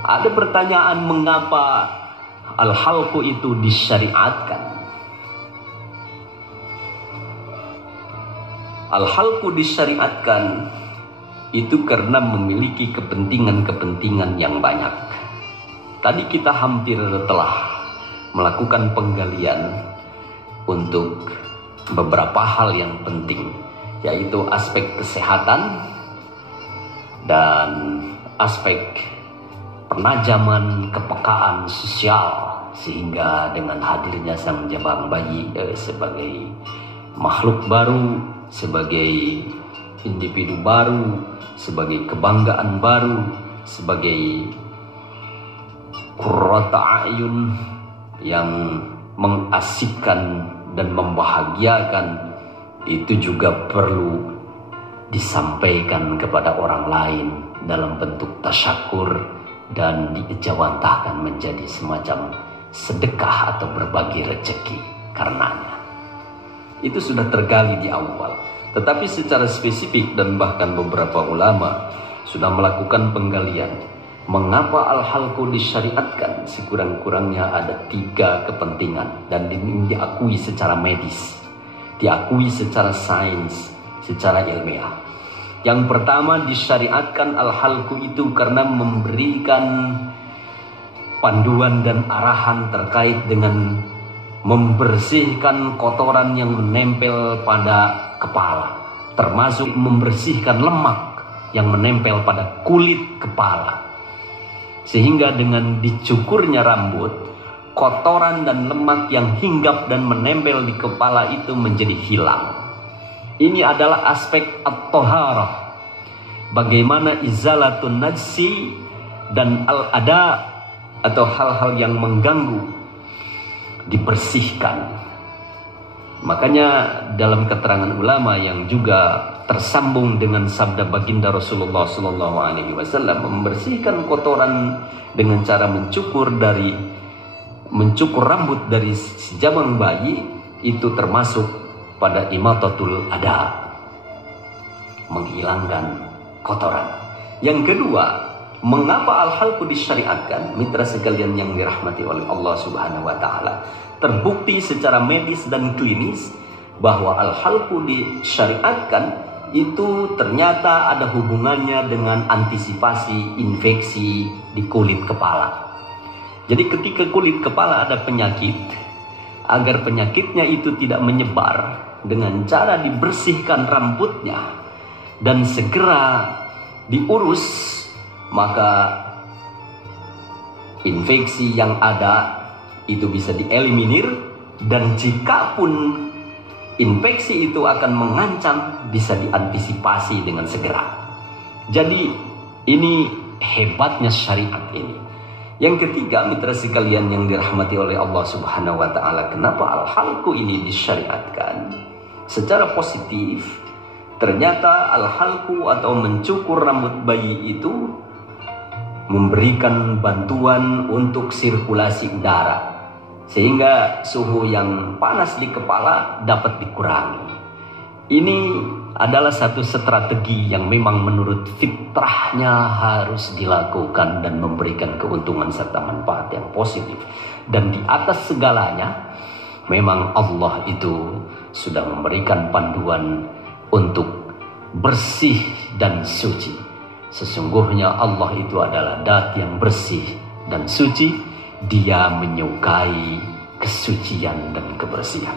Ada pertanyaan mengapa al-halqu itu disyariatkan. Al-halqu disyariatkan itu karena memiliki kepentingan-kepentingan yang banyak. Tadi kita hampir telah melakukan penggalian untuk beberapa hal yang penting, yaitu aspek kesehatan dan aspek penajaman kepekaan sosial, sehingga dengan hadirnya sang jabang bayi sebagai makhluk baru, sebagai individu baru, sebagai kebanggaan baru, sebagai qurrata a'yun yang mengasyikkan dan membahagiakan, itu juga perlu disampaikan kepada orang lain dalam bentuk tasyakur dan diejawantahkan menjadi semacam sedekah atau berbagi rezeki karenanya. Itu sudah tergali di awal. Tetapi secara spesifik dan bahkan beberapa ulama sudah melakukan penggalian mengapa al-halqu disyariatkan. Sekurang-kurangnya ada 3 kepentingan, dan ini diakui secara medis, diakui secara sains, secara ilmiah. Yang pertama, disyariatkan al-halqu itu karena memberikan panduan dan arahan terkait dengan membersihkan kotoran yang menempel pada kepala, termasuk membersihkan lemak yang menempel pada kulit kepala, sehingga dengan dicukurnya rambut, kotoran dan lemak yang hinggap dan menempel di kepala itu menjadi hilang. Ini adalah aspek at-thaharah, bagaimana izalatun najsi dan al-ada atau hal-hal yang mengganggu dibersihkan. Makanya dalam keterangan ulama yang juga tersambung dengan sabda baginda Rasulullah SAW, membersihkan kotoran dengan cara mencukur rambut dari si jabang bayi itu termasuk pada imatatul ada, menghilangkan kotoran. Yang kedua, mengapa al-halqu disyariatkan? Mitra sekalian yang dirahmati oleh Allah Subhanahu wa taala, terbukti secara medis dan klinis bahwa al-halqu disyariatkan itu ternyata ada hubungannya dengan antisipasi infeksi di kulit kepala. Jadi ketika kulit kepala ada penyakit, agar penyakitnya itu tidak menyebar, dengan cara dibersihkan rambutnya dan segera diurus, maka infeksi yang ada itu bisa dieliminir, dan jika pun infeksi itu akan mengancam, bisa diantisipasi dengan segera. Jadi ini hebatnya syariat ini. Yang ketiga, mitra sekalian yang dirahmati oleh Allah Subhanahu wa taala, kenapa al-halqu ini disyariatkan? Secara positif, ternyata al-halqu atau mencukur rambut bayi itu memberikan bantuan untuk sirkulasi udara, sehingga suhu yang panas di kepala dapat dikurangi. Ini adalah satu strategi yang memang menurut fitrahnya harus dilakukan dan memberikan keuntungan serta manfaat yang positif. Dan di atas segalanya, memang Allah itu sudah memberikan panduan untuk bersih dan suci. Sesungguhnya Allah itu adalah zat yang bersih dan suci. Dia menyukai kesucian dan kebersihan.